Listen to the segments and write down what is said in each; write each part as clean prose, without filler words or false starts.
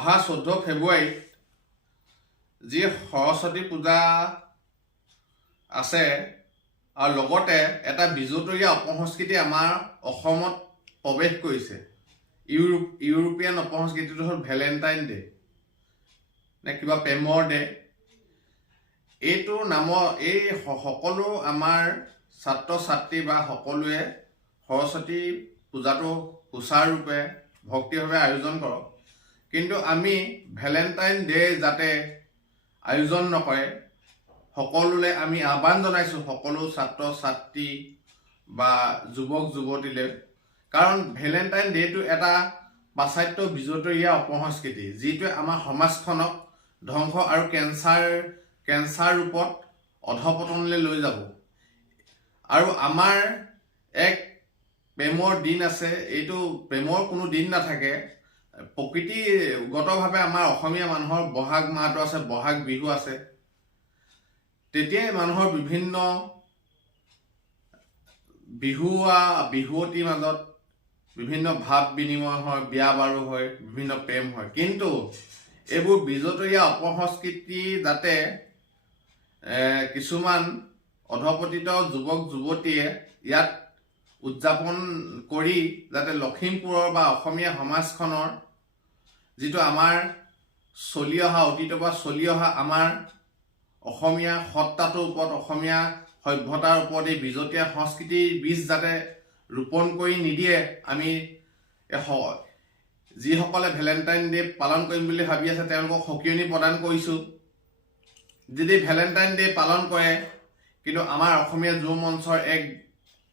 অহা 14 ফেব্ৰুৱাৰীত যি সৰস্বতী পূজা আছে আৰু লগতে এটা বিজতৰীয়া অপসংস্কৃতি আমাৰ অসমত প্ৰৱেশ কৰিছে। ইউৰোপীয়ান অপসংস্কৃতিটো হ'ল ভেলেণ্টাইন ডে নে কিবা প্ৰেমৰ ডে। এইটো নামৰ এই সকলো আমাৰ ছাত্ৰ ছাত্ৰী বা সকলোৱে সৰস্বতী পূজাটো সুচাৰুৰূপে ভক্তিভাৱে আয়োজন কৰক, কিন্তু আমি ভেলেণ্টাইন ডে যাতে আয়োজন নকৰে সকলোলৈ আমি আহ্বান জনাইছোঁ, সকলো ছাত্ৰ ছাত্ৰী বা যুৱক যুৱতীলৈ। কাৰণ ভেলেণ্টাইন ডেটো এটা পাশ্চাত্য বিজতৰীয়া অপসংস্কৃতি, যিটোৱে আমাৰ সমাজখনক ধ্বংস আৰু কেঞ্চাৰ ৰূপত অধপতনলৈ লৈ যাব। আৰু আমাৰ এক প্ৰেমৰ দিন আছে, এইটো প্ৰেমৰ কোনো দিন নাথাকে। প্ৰকৃতিগতভাৱে আমাৰ অসমীয়া মানুহৰ বহাগ মাহটো আছে, বহাগ বিহু আছে। তেতিয়াই মানুহৰ বিভিন্ন বিহুৱতীৰ মাজত বিভিন্ন ভাৱ বিনিময় হয়, বিয়া বাৰু হয়, বিভিন্ন প্ৰেম হয়। কিন্তু এইবোৰ বিজতৰীয়া অপসংস্কৃতি যাতে কিছুমান অধপতিত যুৱক যুৱতীয়ে ইয়াত উদযাপন কৰি যাতে লখিমপুৰৰ বা অসমীয়া সমাজখনৰ যিটো আমাৰ চলি অহা অতীতৰ পৰা চলি অহা আমাৰ অসমীয়া সত্তাটোৰ ওপৰত, অসমীয়া সভ্যতাৰ ওপৰত এই বিজতীয়া সংস্কৃতিৰ বীজ যাতে ৰোপণ কৰি নিদিয়ে। আমি যিসকলে ভেলেণ্টাইন ডে পালন কৰিম বুলি ভাবি আছে তেওঁলোকক সকিয়নি প্ৰদান কৰিছোঁ। যদি ভেলেণ্টাইন ডে পালন কৰে কিন্তু আমাৰ অসমীয়া যুৱ মঞ্চৰ এক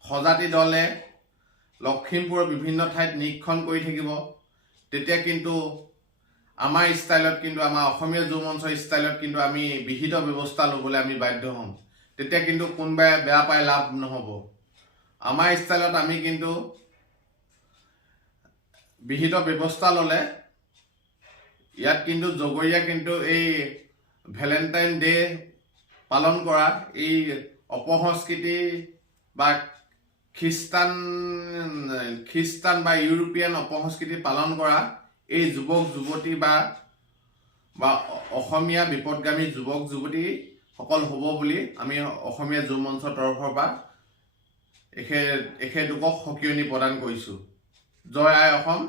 সজাতি দলে লখিমপুৰৰ বিভিন্ন ঠাইত নিৰীক্ষণ কৰি থাকিব, তেতিয়া কিন্তু আমাৰ ষ্টাইলত, কিন্তু আমাৰ অসমীয়া যুৱ মঞ্চৰ ষ্টাইলত কিন্তু আমি বিহিত ব্যৱস্থা ল'বলৈ আমি বাধ্য হ'ম। তেতিয়া কিন্তু কোনোবাই বেয়া পাই লাভ নহ'ব। আমাৰ ষ্টাইলত আমি কিন্তু বিহিত ব্যৱস্থা ল'লে ইয়াত কিন্তু জগৰীয়া কিন্তু এই ভেলেণ্টাইন ডে পালন কৰা, এই অপসংস্কৃতি বা খ্ৰীষ্টান বা ইউৰোপীয়ান অপসংস্কৃতি পালন কৰা এই যুৱক যুৱতী বা অসমীয়া বিপদগামী যুৱক যুৱতীসকল হ'ব বুলি আমি অসমীয়া যুৱ মঞ্চৰ তৰফৰ পৰা এখেতলোকক সকিয়নি প্ৰদান কৰিছোঁ। জয় আই অসম।